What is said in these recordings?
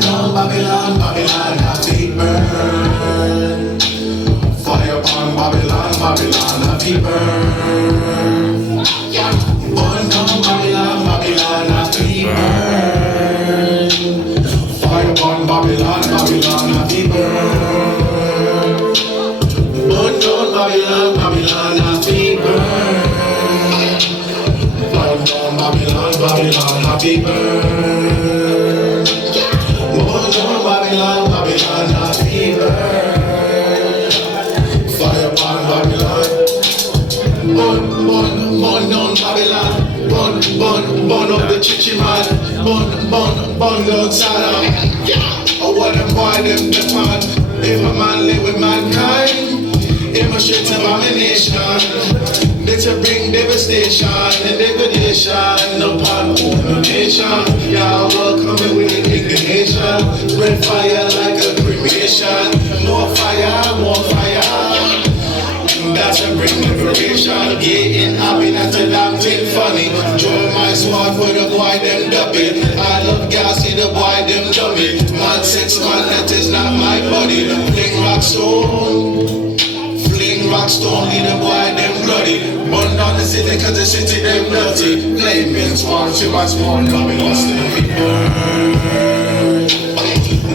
down Babylon, Babylon, happy burn. Fire upon Babylon, Babylon, happy burn. Burn down Babylon, Babylon, happy burn. Fire upon Babylon, Babylon, happy burn. Burn down Babylon, Babylon, happy burn. Burn down Babylon, Babylon, happy burn. Burn down Babylon, Babylon, happy burn. Fire upon Babylon. Burn down Babylon. Burn up the chichi man. Burn down Saddam. Oh, what them boy them depend. If a man live with mankind, it must shit abomination. They to bring devastation and degradation upon the nation. Y'all welcome with indignation. Spread fire like a cremation. More fire, more fire. That's to bring liberation. Getting happy, that's a damn thing funny. Draw my sword for the boy them duppy. I love gas, see the boy them dummy. Man, sex man, that is not my body. Fling rock stone. Rockstone, lead the boy, them bloody. Burn down the city, cause the city, them dirty. Flaming spawn, she was born, Babylon still be burn.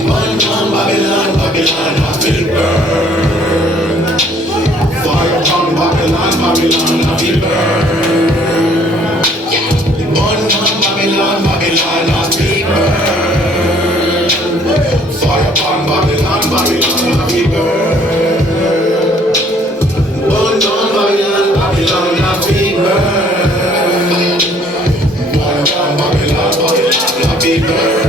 Burn down Babylon, Babylon, happy burn. Fire upon Babylon, Babylon, happy burn. Burn down Babylon, Babylon, happy burn. Fire upon Babylon, Babylon, happy burn. Babylon, happy burn. Babylon, happy burn.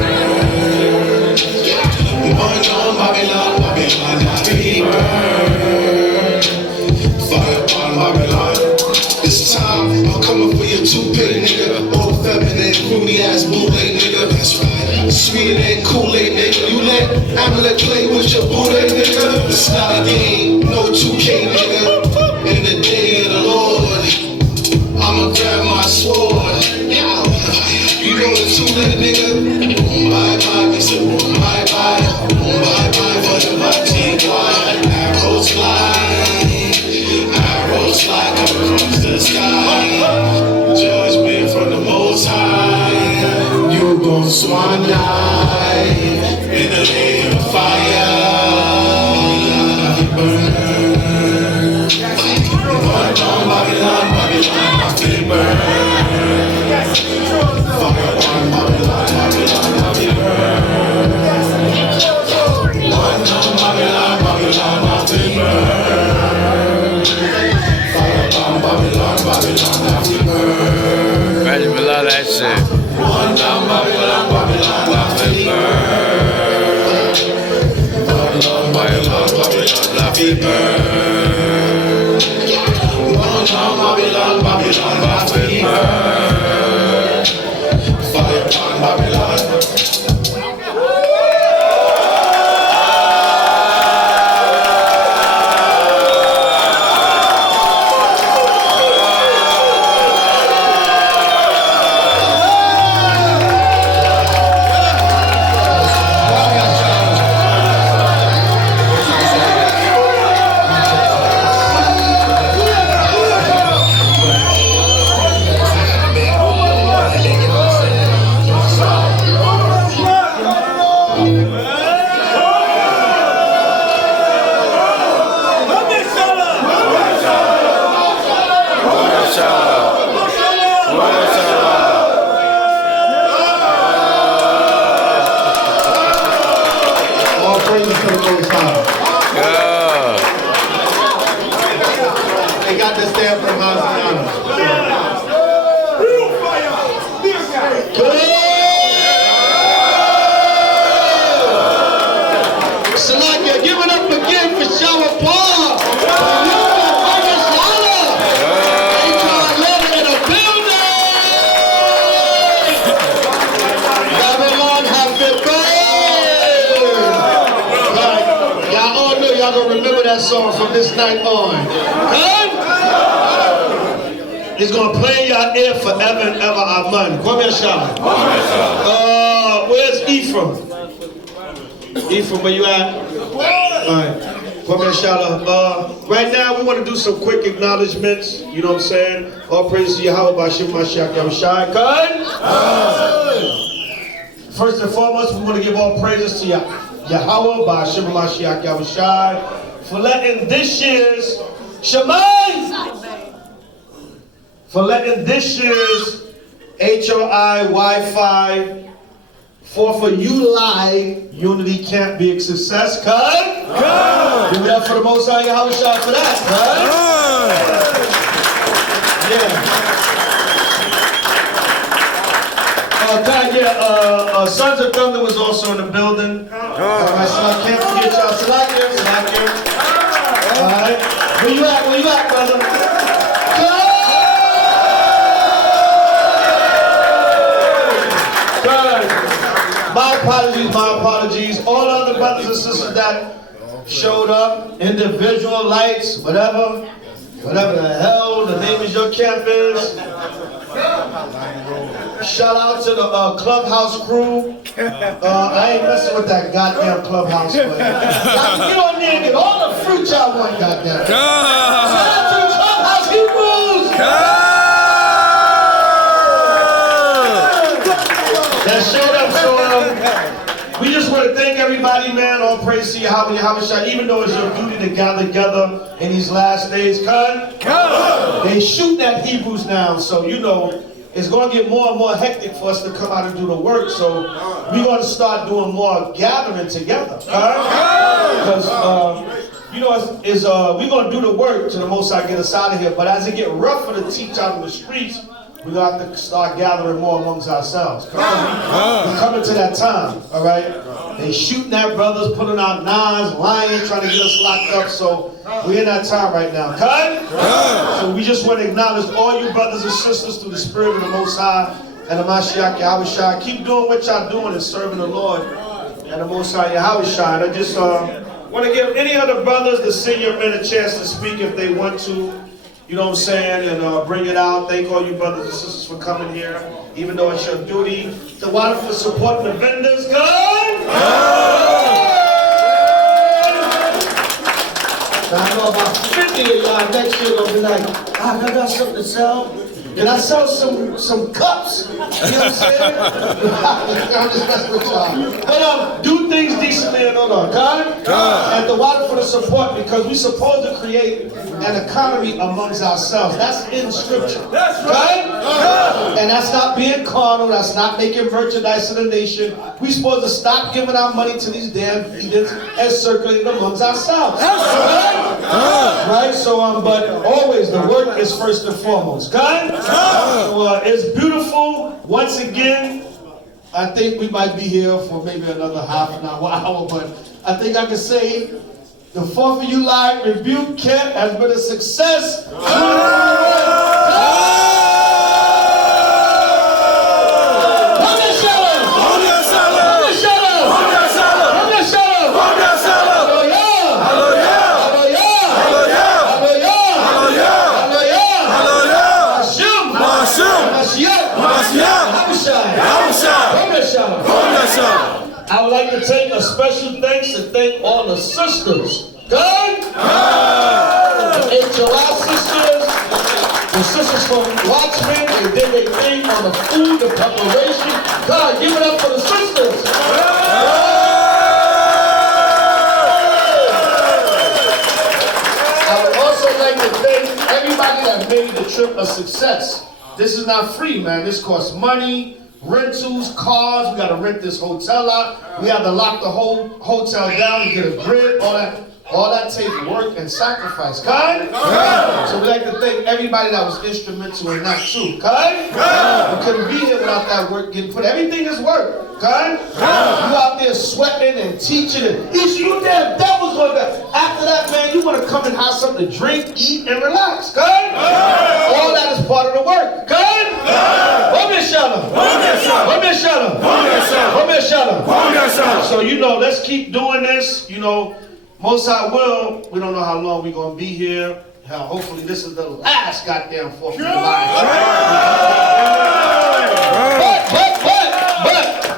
Babylon, happy burn. Fire upon Babylon. This time I'm coming for your toupee, nigga. Old feminine, fruity ass bootleg, nigga. That's right. Sweet and Kool-Aid, nigga. You let Amulet play with your booty, nigga. It's not a game, no 2K, nigga. In the day of the Lord, I'ma grab my sword. You know the too late, nigga. Bye-bye, Mr. Bye-bye. Bye-bye for the HOI. Arrows fly across the sky. Judgment from the Most High. You gon' swan die in the lake of fire. Babylon, Babylon, happy burn. Fire upon Babylon, Babylon, happy burn. Burn down Babylon, Babylon, happy burn. Fire upon Babylon, Babylon, happy burn. Ready for all that shit. Burn down Babylon, Babylon, happy burn. Burn down Babylon, Babylon, happy burn. Babylon, Babylon, happy burn. Fire upon Babylon. They got the stamp from Haziana. Salakia, give it up again for Shawapar. H.O.I. in the building. Babylon, happy birthday. Y'all all know y'all gonna remember that song from this night on. Okay? It's gonna play in your ear forever and ever. Amen. Come here, Shama. Where's Ephraim? Ephraim, where you at? All right. Come here, shout out. Right now, we want to do some quick acknowledgments. You know what I'm saying? All praise to Yahweh, Bashim, Mashiach, Yahushai. First and foremost, we want to give all praises to Yahweh, Bashim, Mashiach, Yahushai, for letting this year's for letting this year's HOI Wi-Fi 4 for you live Unity Camp be a success, cuz? Give it up for the Most High Yahweh Shah for that, cuz? Yeah. Sons of Thunder was also in the building. Alright, so I can't forget y'all. Salakia. Alright. Where you at, brother? My apologies. All the other brothers and sisters that showed up, individual lights, whatever the hell the name of your camp is. Shout out to the Clubhouse crew. I ain't messing with that goddamn Clubhouse play. Y'all get on there and get all the fruit y'all want, goddamn. Shout out to the Clubhouse Hebrews. That showed up, so we just want to thank everybody, man. All praise to Yahweh, Yahushua. Even though it's your duty to gather together in these last days, they shoot at Hebrews now, so you know it's going to get more and more hectic for us to come out and do the work. So we're going to start doing more gathering together, because you know we're going to do the work to the Most High get us out of here. But as it get rougher to teach out in the streets, we got to start gathering more amongst ourselves. We're coming to that time, all right? They shooting at brothers, pulling out knives, lying, trying to get us locked up. So we're in that time right now. So we just want to acknowledge all you brothers and sisters through the Spirit of the Most High and the Mashiach Yahushua. Keep doing what y'all doing and serving the Lord and the Most High Yahushua. And I just want to give any other brothers, the senior men, a chance to speak if they want to. You know what I'm saying? And bring it out. Thank all you brothers and sisters for coming here. Even though it's your duty. The water for supporting the vendors. Good? Now, I know about 50 of y'all next year gonna be like, I got something to sell. Can I sell some cups? You know what I'm saying? I'm just messing with y'all. But do things decently and on God. And the water for the support, because we're supposed to create an economy amongst ourselves. That's in Scripture. That's right. And that's not being carnal. That's not making merchandise of the nation. We're supposed to stop giving our money to these damn heathens and circulating amongst ourselves. Right? So, but always the work is first and foremost. God? So, it's beautiful. Once again, I think we might be here for maybe another half an hour, but I think I can say the 4th of July Rebuke Camp has been a success. I would like to take a special thanks and thank all the sisters. Good? The HOI sisters, the sisters from Watchmen, they did their thing on the food, the preparation. God, give it up for the sisters. I would also like to thank everybody that made the trip a success. This is not free, man. This costs money. Rentals, cars, we got to rent this hotel out. We have to lock the whole hotel down, get a grid, all that takes work and sacrifice. Okay? So we like to thank everybody that was instrumental in that too. Okay? We couldn't be here without that work getting put. Everything is work. Okay? You out there sweating and teaching and you damn devil's going to. After that, man, you want to come and have something to drink, eat, and relax. Okay? All that is part of the work. Okay? So, you know, let's keep doing this. You know, Most High will. We don't know how long we're going to be here. Hell, hopefully this is the last goddamn 4th of July.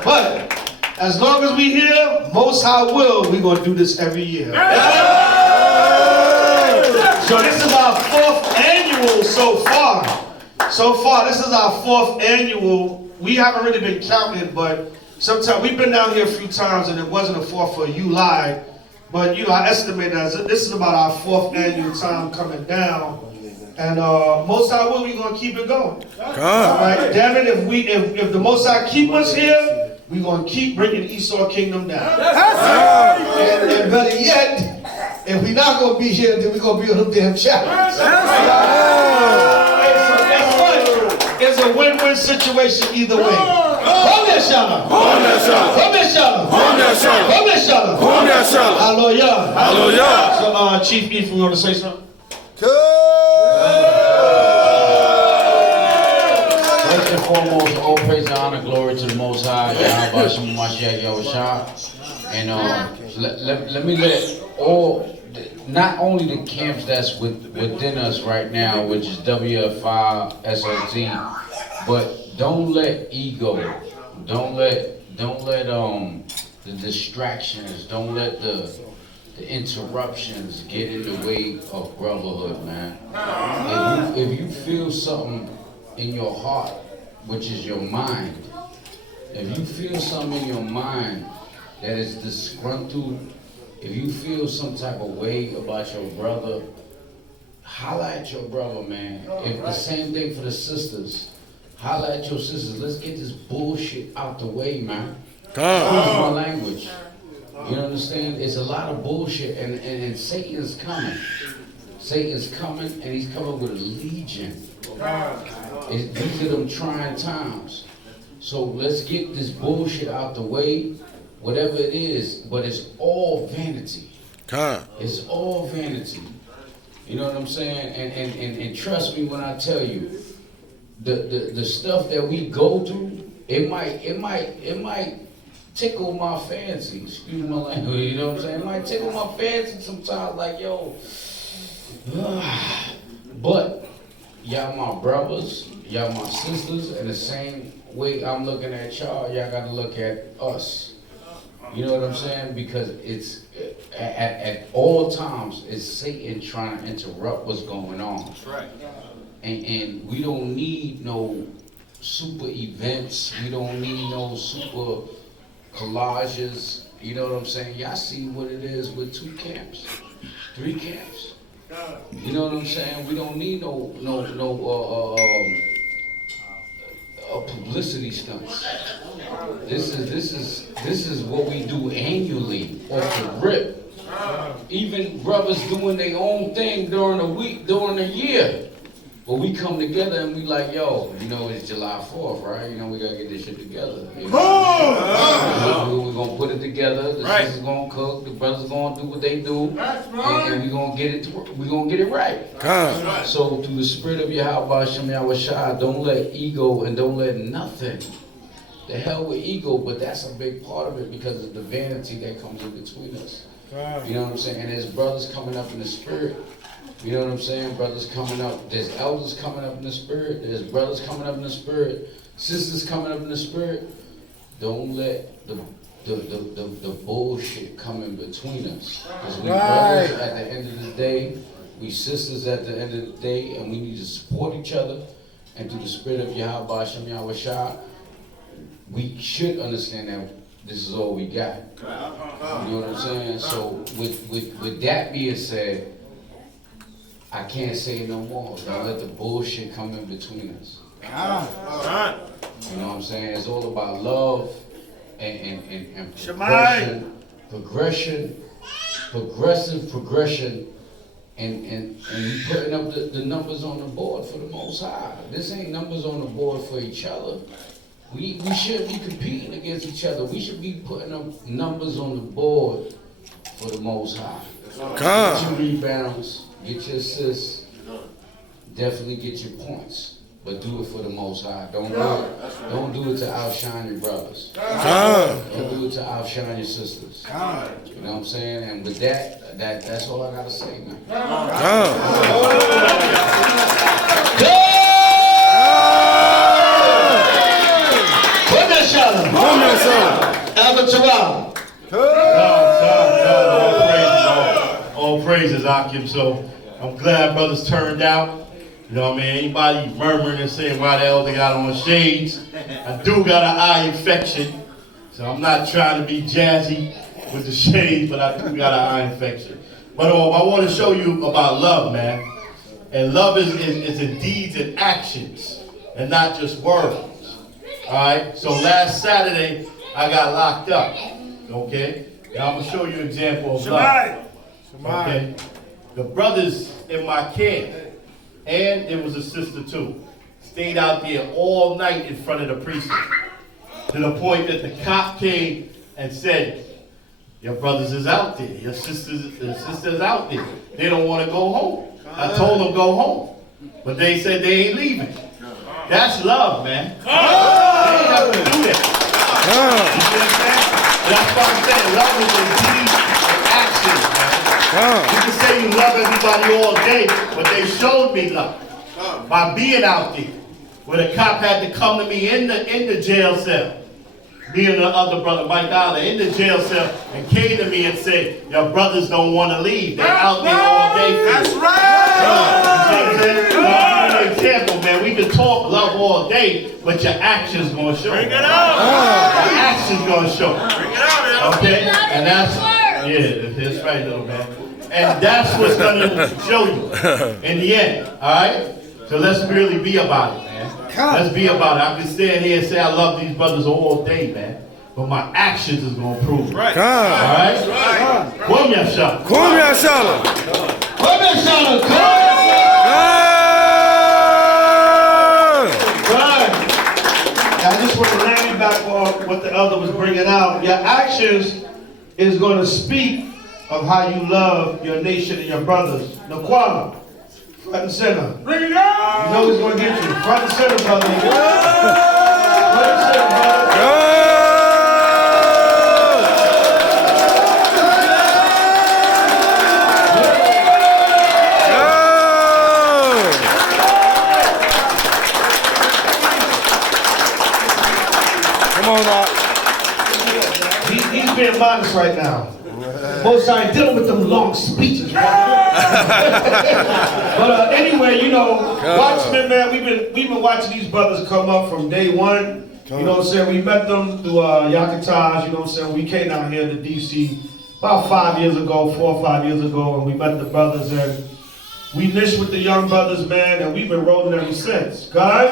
But, As long as we here, Most High will, we're going to do this every year. So this is our 4th annual so far. So far, this is our 4th annual. We haven't really been counting, but sometimes we've been down here a few times and it wasn't a 4th for you live. But you know, I estimate that this is about our 4th annual time coming down. And Most High will, we're going to keep it going. All right, damn it, if the Most High keep us here, we're going to keep bringing Esau Kingdom down. And better yet, if we're not going to be here, then we're going to build them damn chapels. It's a win-win situation either way. Hold that shalom. Hold that shalom. Hold that shalom. Hold that shalom. Hold that shalom. Hold that shalom. Hallelujah. Hallelujah. So, Chief Ephraim, you want to say something? First and foremost, all praise and honor, glory to the Most High, Yahweh Shem Mashiach Yahushua. And let me let all, not only the camps that's within us right now, which is WFI, SLT, but don't let ego, don't let the distractions, don't let the interruptions get in the way of brotherhood, man. If you feel something in your heart, which is your mind, if you feel something in your mind that is disgruntled, if you feel some type of way about your brother, holla at your brother, man. If the same thing for the sisters, holla at your sisters. Let's get this bullshit out the way, man. Excuse my language. You understand? It's a lot of bullshit, and Satan's coming. Satan's coming, and he's coming with a legion. These are them trying times. So let's get this bullshit out the way, whatever it is, but it's all vanity. It's all vanity. You know what I'm saying? And trust me when I tell you, the stuff that we go through, it might tickle my fancy. Excuse my language, you know what I'm saying? It might tickle my fancy sometimes, like, yo. But y'all my brothers, y'all my sisters, and the same way I'm looking at y'all gotta look at us. You know what I'm saying? Because it's at all times it's Satan trying to interrupt what's going on. That's right. And we don't need no super events. We don't need no super collages. You know what I'm saying? Y'all see what it is with 2 camps, 3 camps. You know what I'm saying? We don't need no publicity stunts. This is what we do annually off the rip. Even brothers doing their own thing during the week, during the year. But we come together and we like, yo, you know, it's July 4th, right? You know, we gotta get this shit together. You know? We're gonna put it together. The sisters gonna cook. The brothers gonna do what they do, and we gonna get it. We gonna get it right. So through the spirit of Yahweh Shem Yahushua, don't let ego and don't let nothing. The hell with ego, but that's a big part of it because of the vanity that comes in between us. You know what I'm saying? And there's brothers coming up in the spirit. You know what I'm saying? Brothers coming up. There's elders coming up in the spirit. There's brothers coming up in the spirit. Sisters coming up in the spirit. Don't let the bullshit come in between us. Because we brothers at the end of the day. We sisters at the end of the day. And we need to support each other. And through the spirit of Yahweh Shem Yahushua, we should understand that this is all we got. You know what I'm saying? So with that being said, I can't say no more. Don't let the bullshit come in between us. You know what I'm saying? It's all about love and progressive progression, and we putting up the numbers on the board for the Most High. This ain't numbers on the board for each other. We shouldn't be competing against each other. We should be putting up numbers on the board for the Most High. Get your rebounds, get your assists, definitely get your points. But do it for the Most High. Don't do it to outshine your brothers. Don't do it to outshine your sisters. You know what I'm saying? And with that's all I gotta say, man. Avatar All praises, Akim. So I'm glad brothers turned out. You know what I mean? Anybody murmuring and saying why the hell they got on shades? I do got an eye infection. So I'm not trying to be jazzy with the shades, but I do got an eye infection. But I want to show you about love, man. And love is in deeds and actions, and not just words. All right? So last Saturday, I got locked up. Okay? And I'm going to show you an example of love. Okay? The brothers in my camp, and there was a sister too, stayed out there all night in front of the precinct. To the point that the cop came and said, your brothers is out there, your sisters out there. They don't want to go home. I told them go home. But they said they ain't leaving. That's love, man. They ain't have to do that. You see what I'm saying? That's what I'm saying. Love is a deed and action, man. You can say you love everybody all day, but they showed me love by being out there. Where the cop had to come to me in the jail cell. Me and the other brother, Mike Dollar, in the jail cell, and came to me and said, your brothers don't want to leave. They're out there all day. That's right. You know what I'm saying? An example, man. We can talk love all day, but your actions gonna show. Bring it out. Your actions gonna show. Bring it out, man. Okay? And that's that's right, little man. And that's what's gonna show you in the end. All right? So let's really be about it, man. Let's be about it. I can stand here and say I love these brothers all day, man. But my actions is gonna prove it. Right. All right? Come here, Shawapar. Come here, Shawapar. Come here, Shawapar. Right. I just want to land back on what the elder was bringing out. Your actions is going to speak of how you love your nation and your brothers. Naquala. Front and center. Bring it out! You know he's going to get you. Front and center, brother. Front and center, brother. Come on, Doc. He's being modest right now. Most I ain't dealing with them long speeches, but anyway, you know, Watchmen, man, we've been watching these brothers come up from day one. You know what I'm saying? We met them through Yakutaj, you know what I'm saying? We came down here to DC about 4 or 5 years ago, and we met the brothers, and we niched with the young brothers, man, and we've been rolling ever since. God?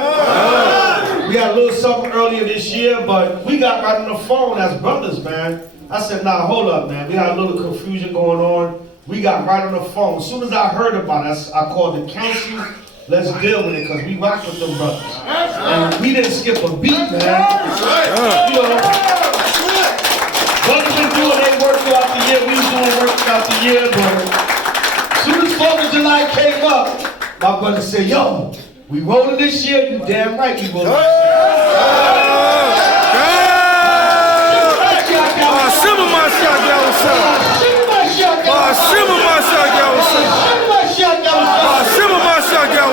We had a little something earlier this year, but we got right on the phone as brothers, man. I said, nah, hold up, man. We had a little confusion going on. We got right on the phone. As soon as I heard about it, I called the council. Let's deal with it, because we rock with them brothers. And we didn't skip a beat, man. You know, brothers been doing their work throughout the year. We was doing work throughout the year, but as soon as 4th of July came up, my brother said, yo, we rolling this year. You damn right we rolling this year.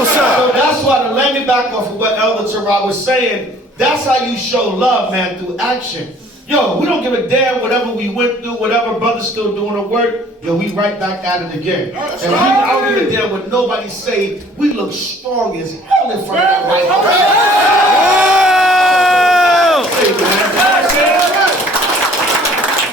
So that's why, to land me back off of what Elder Terah was saying, that's how you show love, man, through action. Yo, we don't give a damn whatever we went through, whatever brother's still doing the work, yo, we right back at it again. And we don't give a damn what nobody say. We look strong as hell in front of that right.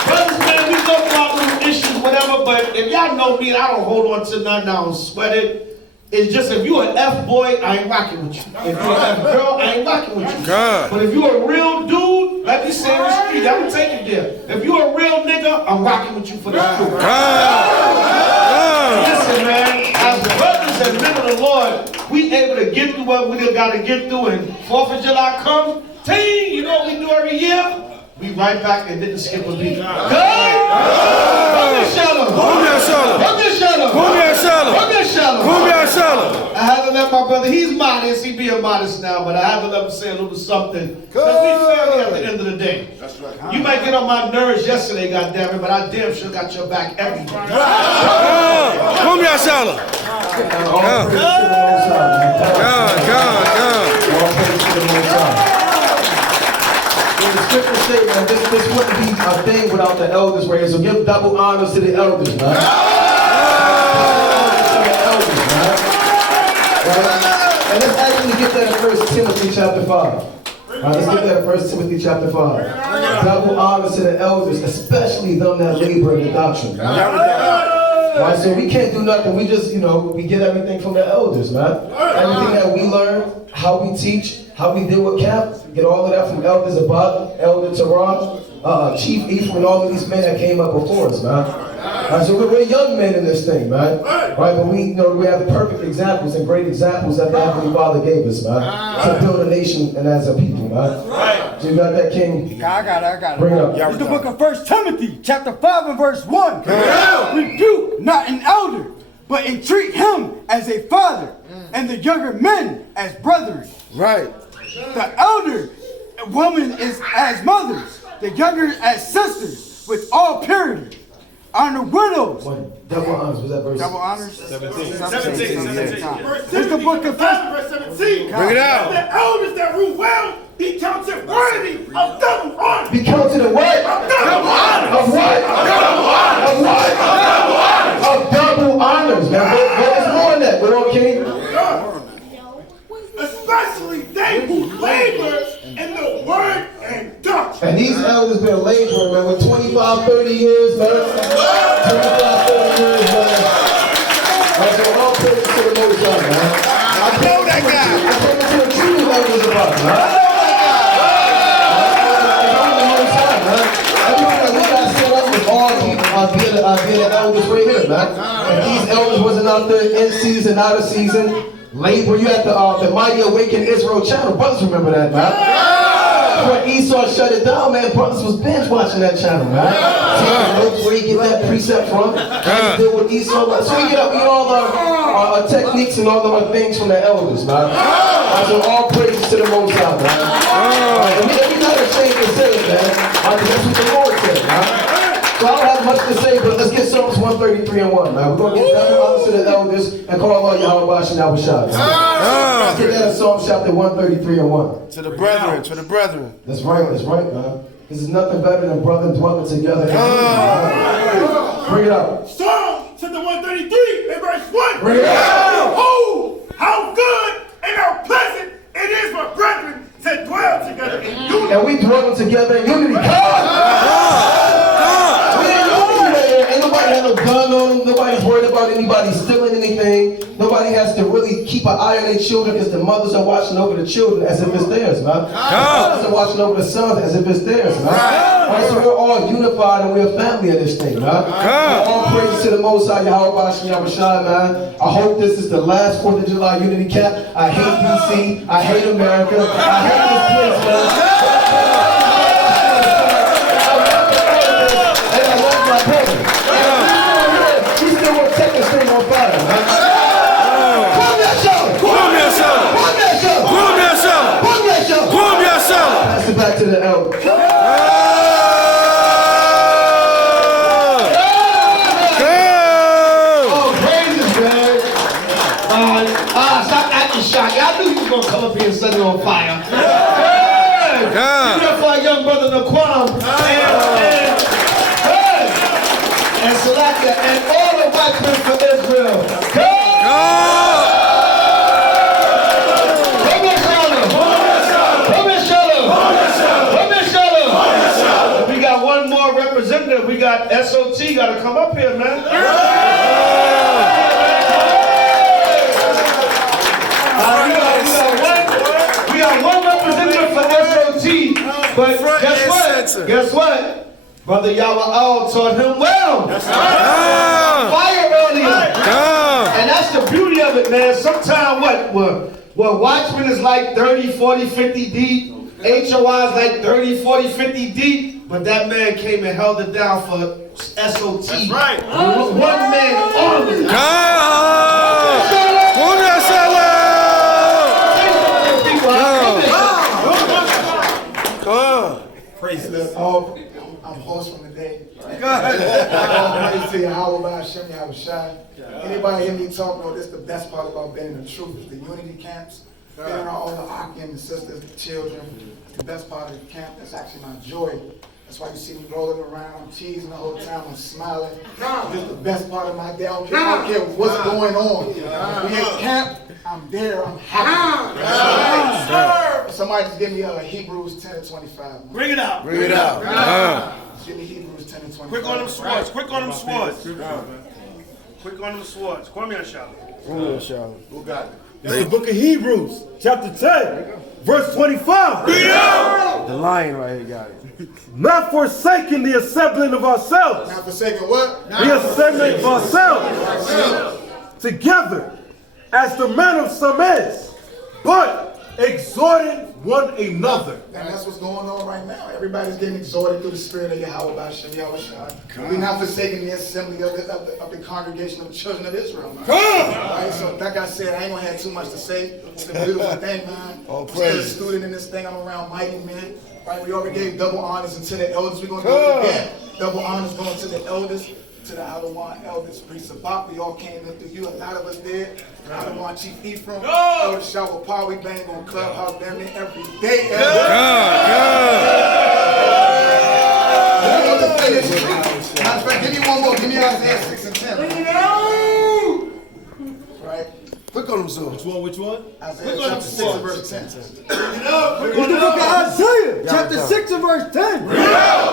Brothers, man, we go through our little issues, whatever, but if y'all know me, I don't hold on to nothing, I don't sweat it. It's just, if you're an F-boy, I ain't rocking with you. If you're an F-girl, I ain't rocking with you. But if you're a real dude, like you say in the street, I'm gonna take you there. If you're a real nigga, I'm rocking with you for the truth. Listen, man, as brothers and men of the Lord, we able to get through what we got to get through, and 4th of July come, team, you know what we do every year? We right back and didn't skip a beat. Come here, Shalom. I had to let my brother, he's modest, he being modest now, but I had to let him say a little something. Because we family at the end of the day. That's right. You might get on my nerves yesterday, goddammit, but I damn sure got your back every day. Come here, Shalom. the scriptures say, man, this wouldn't be a thing without the elders right here. So give double honors to the elders, man. And let's actually get that in 1 Timothy chapter 5. Let's get that in 1 Timothy chapter 5. Double honors to the elders, especially them that labor in the doctrine. Right, so we can't do nothing. We just, we get everything from the elders, man. Everything that we learn, how we teach, how we deal with camp, get all of that from Elders Abad, Elder Tehran, Chief Ephraim, and all of these men that came up before us, man. Right, so we're young men in this thing, man. Right, but we have perfect examples and great examples that the Heavenly Father gave us, man, to build a nation and as a people, man. So you got that, King? I got it. Bring it up. It's the book of 1 Timothy, chapter 5 and verse 1. Rebuke not an elder, but entreat him as a father, and the younger men as brethren. Right. The elder woman is as mothers, the younger as sisters, with all purity. Honor widows. Double honors, was that verse? Double honors? 17. It's the book of verse 17. Bring it out. The elders that rule well be counted worthy of double honor. Be counted of what? Of double honor. Of what? Double honor. Of what? Double honor. Of double honors. Now, what is more than that? We're all King? Especially they who labor in the word and doctrine. And these elders been laboring, man, with 25, 30 years, man. 25, 30 years, man. Right, so all praise to the Most High, man. I know that guy. I came into the true elders about, man. Everything that we got set up was all being the elders right here, man. And these elders wasn't out there in season, out of season. Labor, you had the Mighty Awaken Israel channel. Brothers remember that, man. When Esau shut it down, man, brothers was binge watching that channel, man. Taking notes where you get that precept from. How you deal with Esau. So we get all our techniques and all our things from the elders, man. So all praises to the Most High, man. And we're not ashamed to say it, man. That's what the Lord said, man. So I don't have much to say, but let's get Psalms 133 and 1, man. We're going to get double honors to the elders and call all Yahweh and Yahweh Shah. Let's get that in Psalms chapter 133 and 1. To the brethren, to the brethren. That's right, man. This is nothing better than brothers dwelling together. Bring it up. Psalm chapter 133 and verse 1. Bring it up. Oh, how good and how pleasant it is for brethren to dwell together in unity. And we dwelling together in unity. Ain't nobody had no gun on them. Nobody's worried about anybody stealing anything. Nobody has to really keep an eye on their children because the mothers are watching over the children as if it's theirs, man. The fathers are watching over the sons as if it's theirs, man. Right, so we're all unified and we're a family of this thing, man. All praise to the Most High, Yahweh and Yahweh Shai, man. I hope this is the last 4th of July Unity Camp. I hate DC. I hate America. I hate this place, man. And I love my brother. He's still gonna take this thing on fire, man. Pass it back to the elder. Oh, praises, man. Stop acting shy. I knew you was gonna come up here and set it on fire. Give it up for our young brother Naquan. And Salakia and all the watchmen for Israel. We got one more representative. We got SOT. Got to come up here, man. We got one representative for SOT. But guess what? Brother Yahweh taught him well. Fire earlier. And that's the beauty of it, man. Sometimes what Watchmen is like 30, 40, 50 deep. HOI is like 30, 40, 50 deep. But that man came and held it down for SOT. That's right. One man army. Praise the Lord. I'm host from the day. Praise to Yahweh Hashem, Yahweh Shai. Anybody hear me talk? No, this is the best part about being in the truth is the unity camps. Being around all the Akim, the sisters, the children. The best part of the camp, that's actually my joy. That's why you see me rolling around, I'm cheesing the whole time, I'm smiling. This is the best part of my day. I don't care what's going on. We at camp, I'm there, I'm happy. Somebody just give me Hebrews 10 and 25. Bring it out. Bring it out. Just give me Hebrews 10 and 25. Quick on them swords. Quick on them swords. Quick on them swords. Come here, Charlotte. Who got it? It's the book of Hebrews, chapter 10, verse 25. The lion right here got it. Not forsaking the assembling of ourselves. Not forsaking what? The assembling of ourselves together, as the manner of some is, but exhorting one another. And that's what's going on right now. Everybody's getting exhorted through the spirit of Yahweh Bashem, Yahushua. We're not forsaking the assembly of the congregation of the children of Israel. Right? So like I said, I ain't gonna have too much to say. It's a beautiful thing, man. I'm still a student in this thing. I'm around mighty men. Right? We already gave double honors into the elders. We're gonna do it again. Double honors going to the elders, to the Adawan elders, priest Sabak. We all came in through you. A lot of us did. Adawan Chief Ephraim, Elder Shawapar. We bang on Clubhouse damn near every day. Matter of fact, give me one more. Give me Isaiah 6 and 10. Right? Click on them soon. Which one? Isaiah chapter 6 and verse 10. Read the book of Isaiah, chapter 6 and verse 10.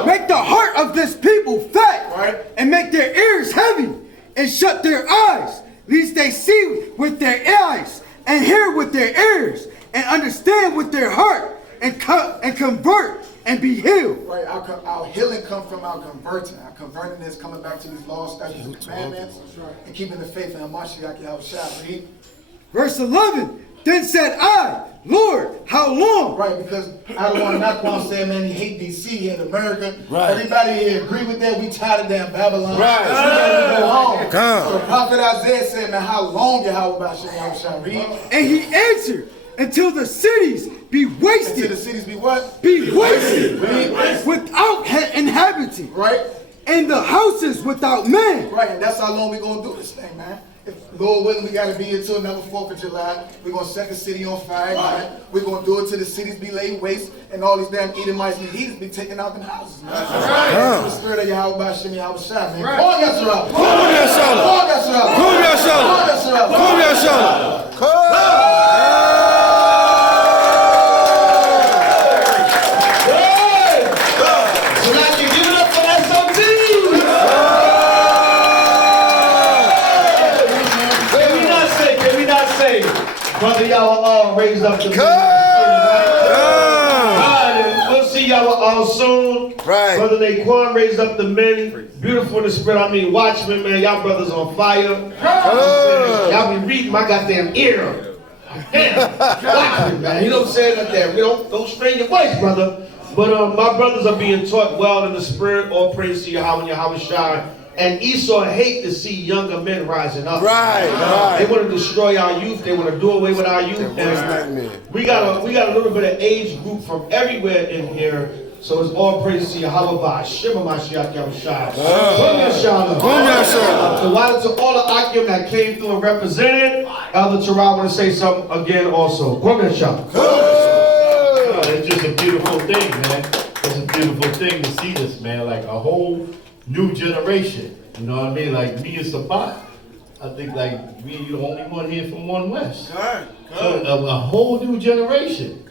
Make the heart of this people fat, Right. and make their ears heavy, and shut their eyes, lest they see with their eyes, and hear with their ears, and understand with their heart, and convert, and be healed. Right, our healing comes from our converting. Our converting is coming back to these laws, statutes, and commandments, and keeping the faith in Hamashiach Yahushua. Verse 11. Then said I, Lord, how long? Right, because I don't want to knock on saying, man, he hate DC here in America. Right. Everybody here agree with that. We tired of damn Babylon. Right. So we gotta go home. Come. So the prophet Isaiah said, man, how long Yahweh Bashem Yahushua read? And he answered, until the cities be wasted. Until the cities be what? Be wasted. Without inhabitant. Right? And the houses without men. Right, and that's how long we're going to do this thing, man. If Lord willing, we got to be here till another 4th of July. We're going to set the city on fire, man. We're going to do it till the cities be laid waste and all these damn Edomites and heathens be taken out in houses, man. That's right. The spirit of Yahweh Bashem Yahushua, man. Come on, Yahshua. Come on, Yahshua. Come on, Yahshua. Come on, Yahshua. Brother, y'all all raised up the men. We'll see y'all all soon. Right. Brother Naquan raised up the men. Beautiful in the spirit. I mean, watchmen, man. Y'all brothers on fire. Y'all be reading my goddamn ear. Watchmen, man. You know what I'm saying? Like that. Don't strain your voice, brother. But my brothers are being taught well in the spirit. All praise to Yahweh and Yahweh Shai. And Esau hate to see younger men rising up. Right. They want to destroy our youth. They want to do away with our youth. And we got a little bit of age group from everywhere in here. So it's all praise to Yahweh Shema Mashiach Yahushua. To all the Akim that came through and represented, Elder Terah want to say something again also. It's just a beautiful thing, man. It's a beautiful thing to see this, man. Like a whole new generation, you know what I mean? Like me and Sabak, I think like we the only one here from One West. So a whole new generation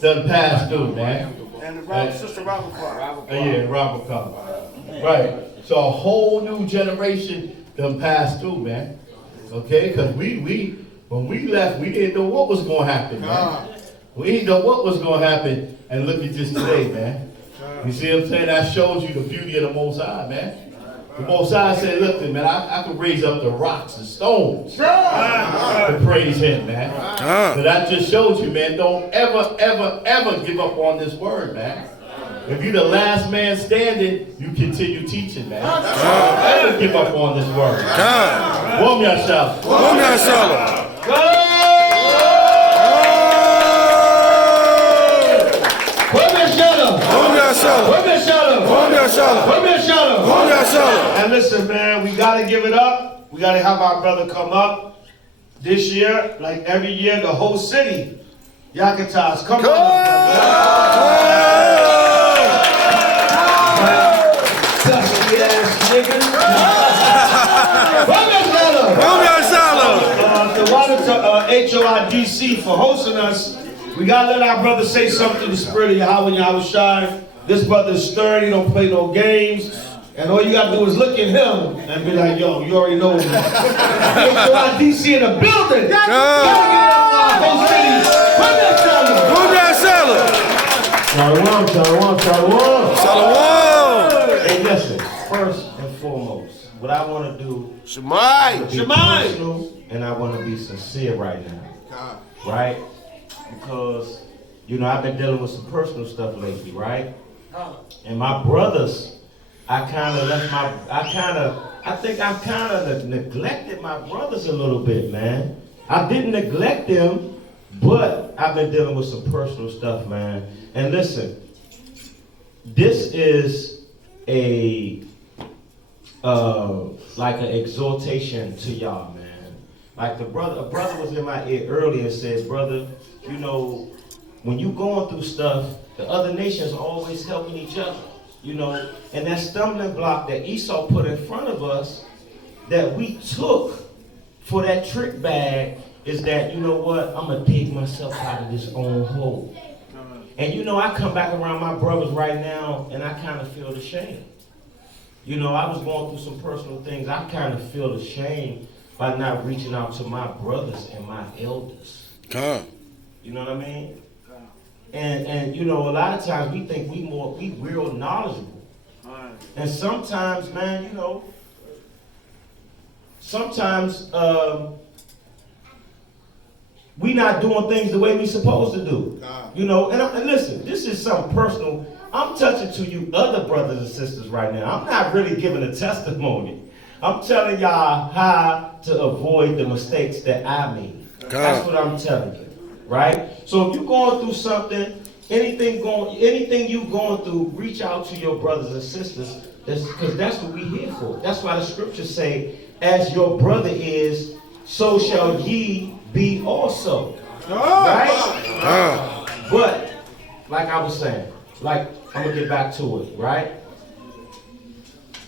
done passed through, man. And Sister Robert Clark. Yeah, Robert Clark. Right. So a whole new generation done passed through, man. Okay, because when we left, we didn't know what was gonna happen, man. We didn't know what was gonna happen, and look at this today, man. You see what I'm saying? That shows you the beauty of the Most High, man. The Most High said, look, man, I can raise up the rocks and stones to praise him, man. So that just shows you, man, don't ever, ever, ever give up on this word, man. If you're the last man standing, you continue teaching, man. Don't ever give up on this word. Wom Yashala. Wom Yashala. And listen, man, we gotta give it up. We gotta have our brother come up. This year, like every year, the whole city Yakitas, come on. Dusty ass nigga. The water to HOI DC for hosting us. We gotta let our brother say something to the spirit of Yahweh and Yahushua. This brother's stern, he don't play no games. And all you gotta do is look at him and be like, yo, you already know him. HOI DC in the building. Gotta get up for our whole city. Shalom. Hey, listen, first and foremost, what I want to do Shemai. is be personal, and I want to be sincere right now, right? Because, you know, I've been dealing with some personal stuff lately, right? And my brothers, I think I've kind of neglected my brothers a little bit, man. I didn't neglect them, but I've been dealing with some personal stuff, man. And listen, this is like an exhortation to y'all, man. Like a brother was in my ear earlier and said, brother, you know, when you going through stuff, the other nations are always helping each other, you know, and that stumbling block that Esau put in front of us that we took for that trick bag is that, you know what, I'm gonna dig myself out of this own hole. And you know, I come back around my brothers right now and I kind of feel ashamed. You know, I was going through some personal things. I kind of feel ashamed by not reaching out to my brothers and my elders. You know what I mean? And you know, a lot of times we think we real knowledgeable. And sometimes, man, you know, sometimes we not doing things the way we supposed to do. You know, and listen, this is something personal. I'm touching to you other brothers and sisters right now. I'm not really giving a testimony. I'm telling y'all how to avoid the mistakes that I made. That's what I'm telling you, right? So if you're going through something, anything you going through, reach out to your brothers and sisters, because that's what we here for. That's why the scriptures say, as your brother is, so shall ye be also. Right? But, like I was saying, like, I'm gonna get back to it, right?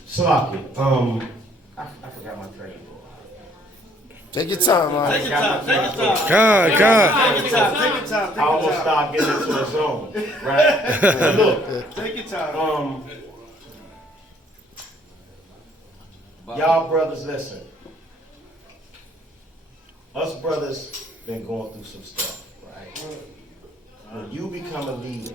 Slaki, I forgot my train. Take your time, man. Take your time. I almost started getting into a zone, right? Look, Take your time. y'all brothers, listen. Us brothers been going through some stuff, right? When you become a leader,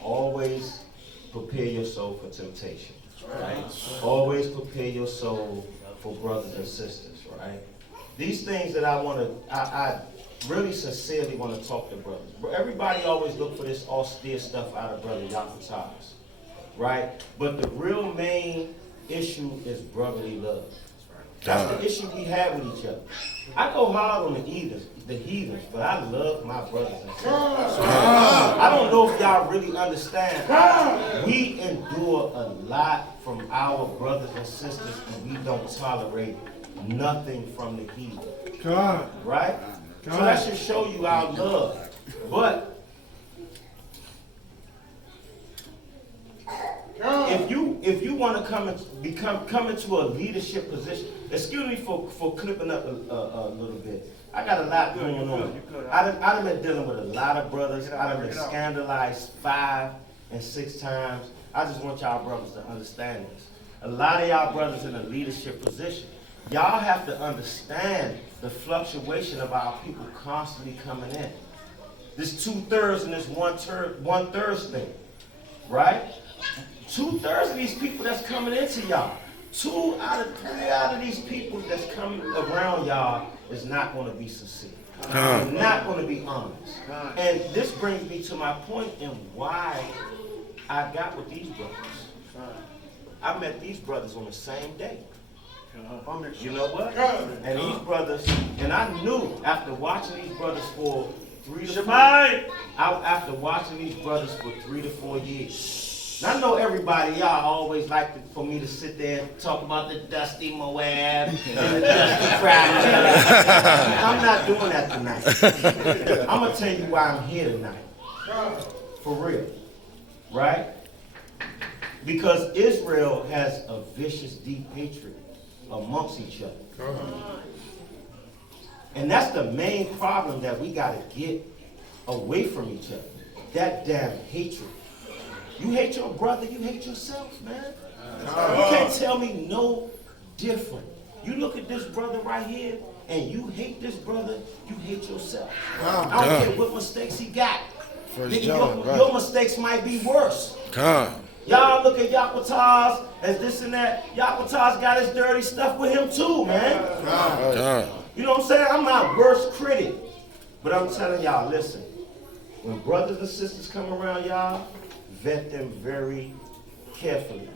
always prepare your soul for temptation, right? Always prepare your soul for brothers and sisters, right? These things that I really sincerely want to talk to brothers. Everybody always look for this austere stuff out of Brother Yakutas, right? But the real main issue is brotherly love. That's the issue we have with each other. I go hard on the heathens, but I love my brothers and sisters. I don't know if y'all really understand. We endure a lot from our brothers and sisters, and we don't tolerate nothing from the heathen. Right? So that should show you our love. But if you want to come into a leadership position, excuse me for clipping up a little bit. I got a lot going on. I done been dealing with a lot of brothers. I done been scandalized 5 and 6 times. I just want y'all brothers to understand this. A lot of y'all brothers in a leadership position, y'all have to understand the fluctuation of our people constantly coming in. This 2/3 and this 1/3 thing, right? 2/3 of these people that's coming into y'all, 2 out of 3 out of these people that's coming around y'all is not going to be sincere. They're not going to be honest. And this brings me to my point in why I got with these brothers. I met these brothers on the same day. You know what? And these brothers, and I knew after watching these brothers for 3 to 4 years, And I know everybody, y'all always like for me to sit there and talk about the dusty Moab and the dusty crowd. I'm not doing that tonight. I'm gonna tell you why I'm here tonight. For real, right? Because Israel has a vicious, deep hatred amongst each other. And that's the main problem that we gotta get away from each other. That damn hatred. You hate your brother, you hate yourself, man. You can't tell me no different. You look at this brother right here, and you hate this brother, you hate yourself. I don't care what mistakes he got. Your mistakes might be worse. Y'all look at Yaquataz as this and that. Yaquataz got his dirty stuff with him too, man. You know what I'm saying? I'm not worst critic. But I'm telling y'all, listen. When brothers and sisters come around y'all, vet them very carefully.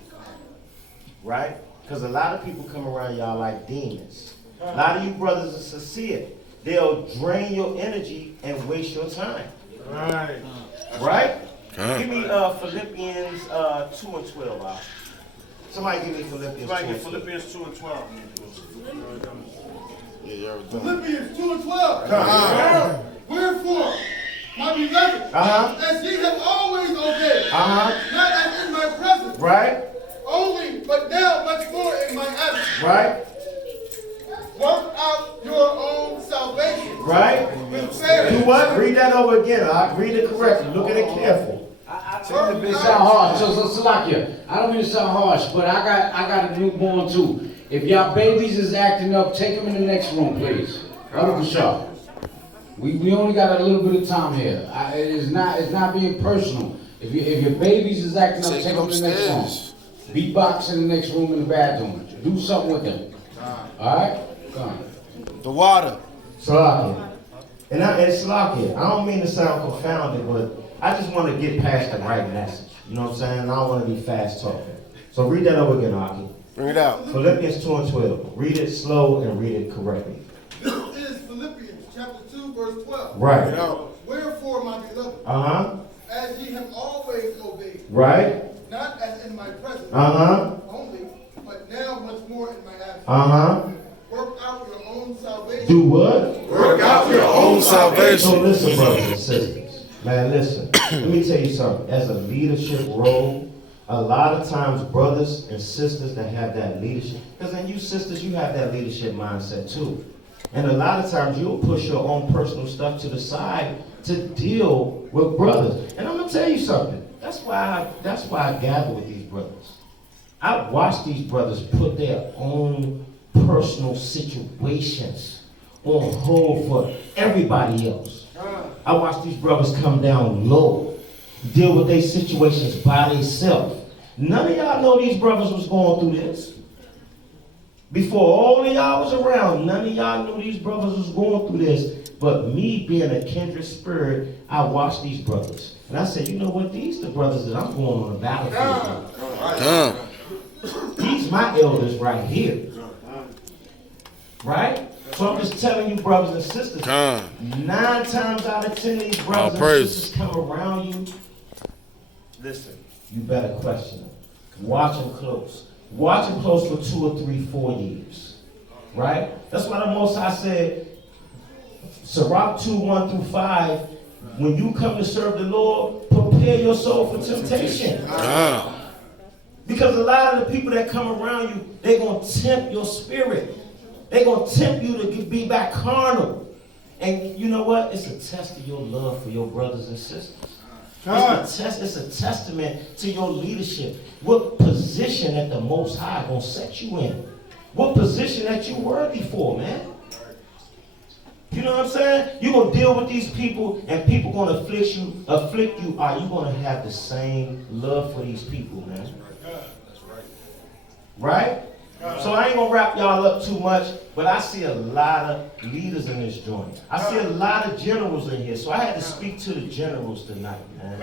Right? Because a lot of people come around y'all like demons. A lot of you brothers are sincere. They'll drain your energy and waste your time. Right. Right? Give me Philippians 2 and 12. Somebody give me Philippians 2 and 12. Philippians 2 and 12. Philippians 2 and 12. Wherefore, my beloved, as ye have always obeyed, not as in my presence, right? Only, but now much more in my absence. Right? Work out your own salvation. Right? Do what? Read that over again. Read it correctly. Look at it careful. It sound harsh. So Salakia, I don't mean to sound harsh, but I got a newborn too. If y'all babies is acting up, take them in the next room, please. We only got a little bit of time here. It's not being personal. If your babies is acting up, take them in the next room. Beatbox in the next room in the bathroom. Do something with them. All right? Come on. The water. Salakia. And Salakia, I don't mean to sound confounded, but I just want to get past the right message. You know what I'm saying? I don't want to be fast talking. So read that over again, Aki. Bring it out. Philippians 2 and 12. Read it slow and read it correctly. This is Philippians chapter 2, verse 12. Right. Wherefore, my beloved, as ye have always obeyed, right? Not as in my presence, only, but now much more in my absence. Work out your own salvation. Do what? Work out your own salvation. So listen, brothers and sisters. Man, listen. Let me tell you something. As a leadership role, a lot of times brothers and sisters that have that leadership, because then you sisters, you have that leadership mindset too. And a lot of times you'll push your own personal stuff to the side to deal with brothers. And I'm gonna tell you something. That's why I gather with these brothers. I watch these brothers put their own personal situations on hold for everybody else. I watch these brothers come down low, deal with their situations by themselves. None of y'all know these brothers was going through this. Before all of y'all was around, none of y'all knew these brothers was going through this. But me being a kindred spirit, I watched these brothers. And I said, you know what? These the brothers that I'm going on the battlefield with. These my elders right here. Right? So I'm just telling you, brothers and sisters, 9 times out of 10 these brothers and sisters come around you. Listen, you better question them. Watch them close. Watch them close for 2 or 3, 4 years. Right? That's why the Most High said, Sirach 2, 1 through 5, when you come to serve the Lord, prepare your soul for temptation. Because a lot of the people that come around you, they're going to tempt your spirit. They're going to tempt you to be back carnal. And you know what? It's a test of your love for your brothers and sisters. It's a testament to your leadership. What position that the Most High going to set you in? What position that you worthy for, man? You know what I'm saying? You're going to deal with these people, and people going to afflict you. Are you going to have the same love for these people, man? Right? So I ain't going to wrap y'all up too much, but I see a lot of leaders in this joint. I see a lot of generals in here, so I had to speak to the generals tonight, man.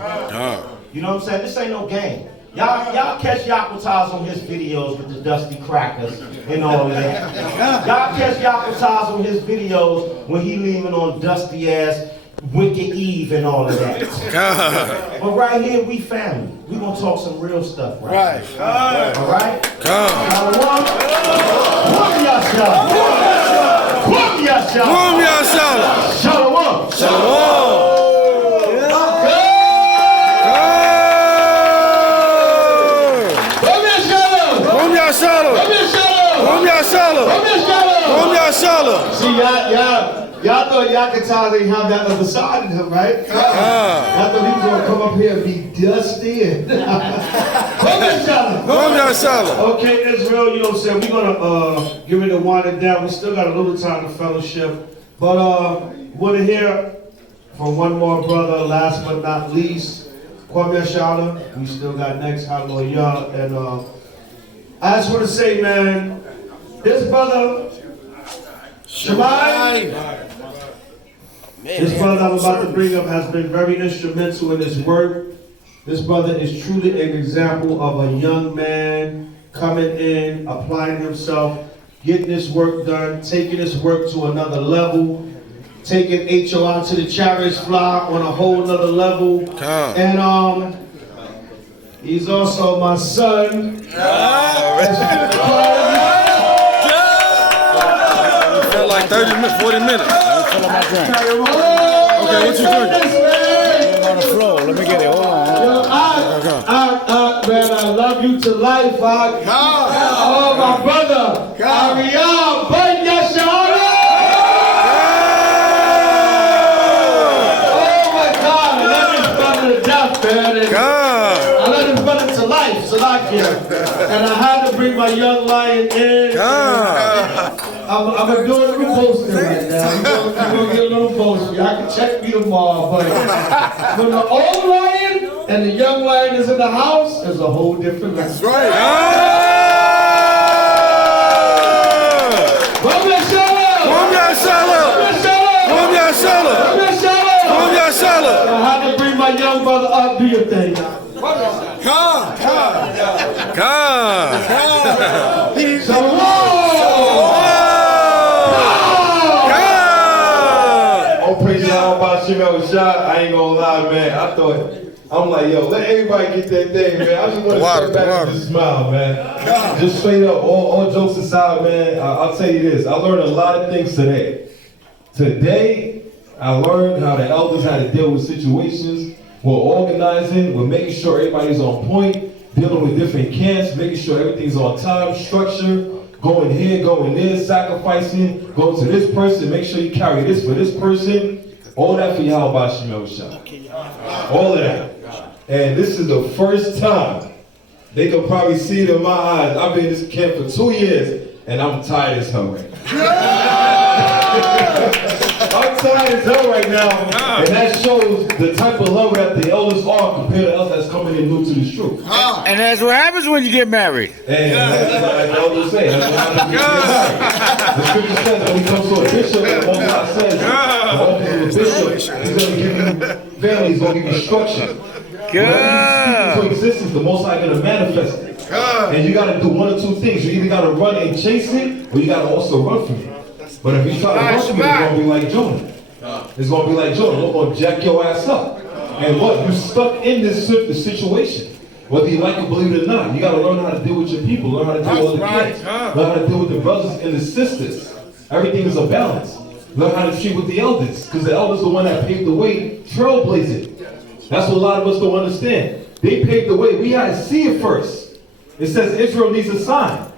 You know what I'm saying? This ain't no game. Y'all catch Yaquataz on his videos with the dusty crackers and all that. Y'all catch Yaquataz on his videos when he leaving on dusty ass Wicked Eve and all of that. But right here, we family. We gonna talk some real stuff, right? All right? Shalom. Shalom. Shalom. See, y'all thought Yakataz didn't have that other side in him, right? Y'all thought he was gonna come up here and be dusty and okay, Israel, you know what I'm saying? We're gonna give it a winding down. We still got a little time to fellowship. But wanna hear from one more brother, last but not least, Kwame Shala. We still got next, hallelujah. And I just wanna say, man, this brother H.O.I, this brother I'm about to bring up has been very instrumental in his work. This brother is truly an example of a young man coming in, applying himself, getting his work done, taking his work to another level, taking HOI to the Chariots Fly on a whole nother level. And he's also my son. Like 30 minutes, 40 minutes. Okay, what you drinking? On the floor. Let me get it. Hold on. Man, I love you to life, oh, my brother. Ariel, but yes, oh my God, I love this brother to death, man. I love this brother to life, Salakia. And I had to bring my young lion in. I'm doing a little boasting right now. I'm gonna get a little boasting. Y'all can check me tomorrow, but when the old lion and the young lion is in the house, there's a whole different level. That's right. I had to bring my young brother up, do your thing. I ain't gonna lie, man. I'm like, yo, let everybody get that thing, man. I just want to step back and just smile, man. Just straight up, all jokes aside, man. I'll tell you this. I learned a lot of things today. Today, I learned how the elders had to deal with situations. We're organizing. We're making sure everybody's on point. Dealing with different camps. Making sure everything's on time, structure. Going here, going there, sacrificing. Going to this person. Make sure you carry this for this person. All that for Yahweh Shemel Shah. All of that. And this is the first time they can probably see it in my eyes. I've been in this camp for 2 years and I'm tired as hell right now. I'm tired as hell right now. And that shows the type of love that the elders are compared to us that's coming in new to the truth. And that's what happens when you get married. And that's like the elders say. That's what happens when you get married. The scripture says when he comes to a bishop, the Most High says, the office of a bishop, he's going to give you family, he's going to give you structure. Whenever you speak into existence, the Most High going to manifest it. And you got to do one or two things. You either got to run and chase it, or you got to also run from it. But if you try to run from it, it's going to be like Jonah. It's going to be like Jonah. We're going to jack your ass up. And what? You're stuck in this situation. Whether you like it, believe it or not. You got to learn how to deal with your people. Learn how to deal with the kids. Learn how to deal with the brothers and the sisters. Everything is a balance. Learn how to treat with the elders. Because the elders are the one that paved the way, trailblazing. That's what a lot of us don't understand. They paved the way. We had to see it first. It says Israel needs a sign.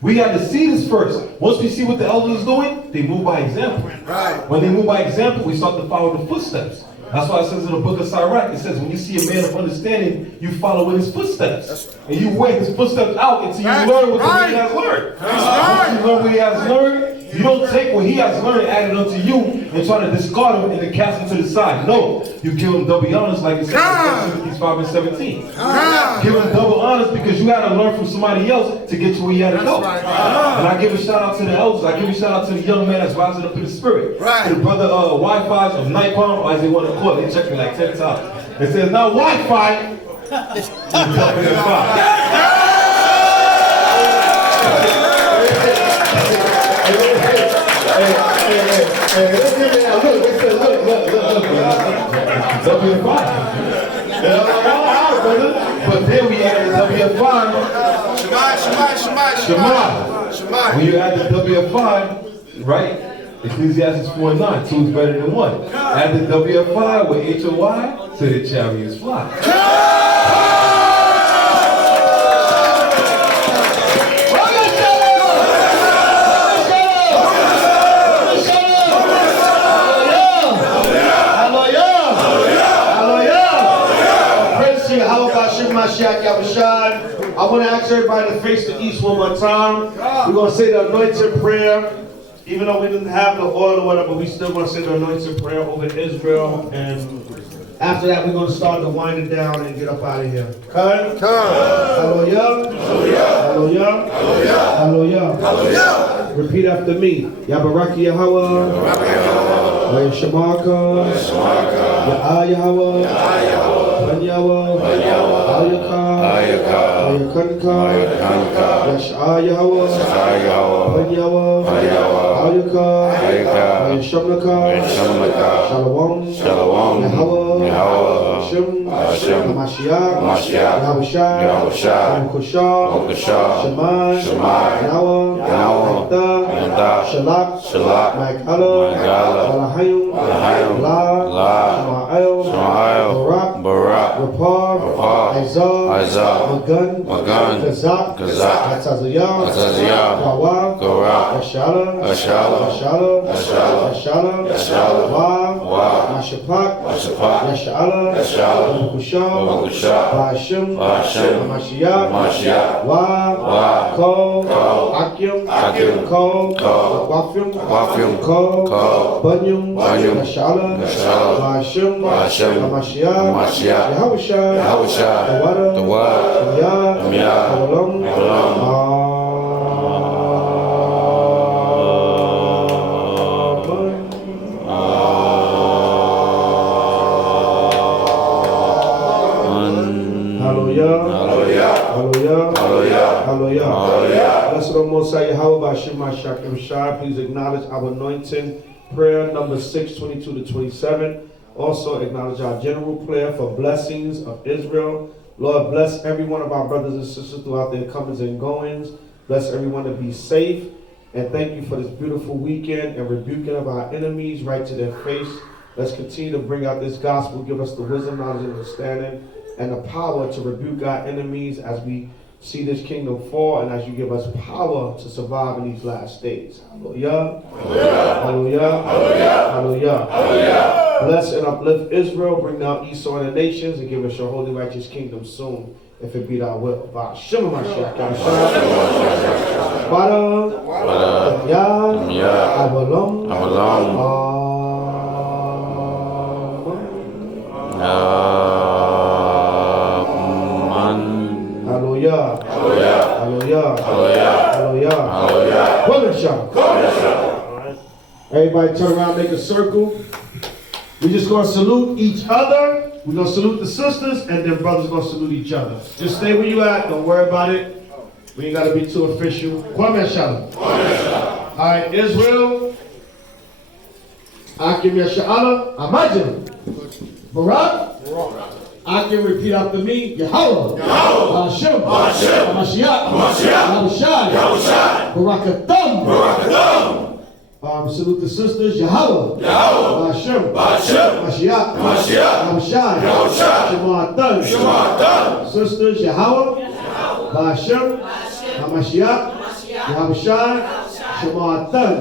We had to see this first. Once we see what the elders is doing, they move by example. Right. When they move by example, we start to follow the footsteps. That's why it says in the book of Sirach, it says when you see a man of understanding, you follow in his footsteps. Right. And you wear his footsteps out until you learn what the man has learned. Once you learn what he has learned, you don't take what he has learned and add it onto you and try to discard him and then cast him to the side. No, you give him double honors like it says in Timothy 5 and 17. Give him double honors because you had to learn from somebody else to get to where you had to go. Right. And I give a shout out to the elders. I give a shout out to the young man that's rising up in the spirit. Right. To the brother Wi-Fi of Night Palm, or as they want to call it. They checked me like 10 times. It says, now Wi-Fi. WFI. But then we added WFI. Shema. When you add the WFI, right? Ecclesiastes 4:9, 2 is better than 1. Add the WFI with HOI, so the chariots fly. I want to ask everybody to face the east one more time. We're going to say the anointed prayer. Even though we didn't have the oil or whatever, we still going to say the anointed prayer over Israel. And after that, we're going to start to wind it down and get up out of here. Come. Hallelujah. Hallelujah. Hallelujah. Hallelujah. Repeat after me. Yabaraki Yahweh. Yashamaka. Yahweh. Yahweh. Ayaka. Ayakanka. Yahweh. Ayaka. Yashamaka. Shalom. Yahweh. Hashem. Hamashiach. Yahushua. Shemai. Yahweh. Shalak. Ma'ikala. Alahayim. La. Shema'el. Barak. Rapar. Isaiah. Magan. Kazak. Ataziyah. Gawa. Ashala. Mashapak. Yashala. Kusha. Bashim. Hamashiach. Ko. Akim. Ko. Wafim. Banyum. Yashala. Bashim. Hamashiach. Yahushua. The word. Hallelujah. Blessed O Most High Yahweh Bashim Mashiach Shai. Please acknowledge our anointing prayer number 6:22 to 27. Also acknowledge our general prayer for blessings of Israel. Lord, bless every one of our brothers and sisters throughout their comings and goings. Bless everyone to be safe. And thank you for this beautiful weekend and rebuking of our enemies right to their face. Let's continue to bring out this gospel. Give us the wisdom, knowledge, and understanding, and the power to rebuke our enemies as we see this kingdom fall, and as you give us power to survive in these last days. Hallelujah. Hallelujah. Hallelujah. Hallelujah. Bless and uplift Israel, bring down Esau and the nations, and give us your holy righteous kingdom soon, if it be thy will. By Hashem Mashiach, Father, Yah, Avalon, Hallelujah. Hallelujah. Hallelujah. Hallelujah. Everybody turn around, make a circle. We're just going to salute each other. We're going to salute the sisters, and then brothers going to salute each other. Just stay where you at. Don't worry about it. We ain't got to be too official. Kwame Shalom. All right, Israel. Akim Yasha'ala. Amajim. Barak. I can repeat after me. Yahweh. Hashem. Hamashiach. Yahushua. Barakatam. Salute the sisters. Yahweh. Hashem. Hamashiach. Yahushua. Shema'atan. Sisters. Yahweh. Hashem. Hamashiach. Yahushua. Shema'atan.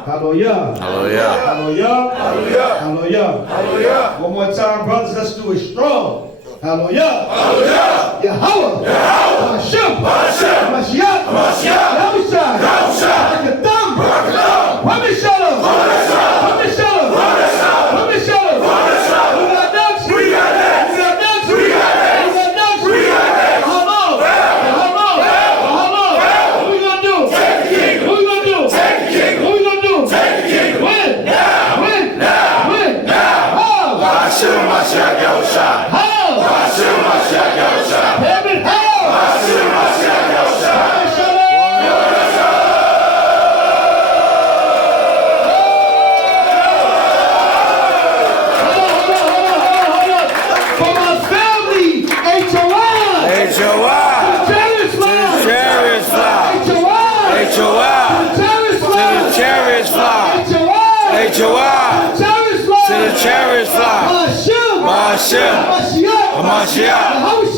Hallelujah. Hallelujah. Hallelujah. Hallelujah. Hallelujah. One more time, brothers. Let's do it strong. Hallelujah. Hallelujah. Yahweh. Hashem. Mashiach. Yahushua. Barakatam. Kwame Shalom. Kwame Shalom. Kwame Shalom. We got ducks. We got ducks. We got ducks. We got ducks. Hello. What we gonna do? Take the king. What we gonna do? Take the king. What we gonna do? Take the king. Win. How? Hashem Mashiach Yahushua. How? Hashem Mashiach Yahushua. How? Hashem Mashiach Yahushua. Hamashiach. Hamashiach.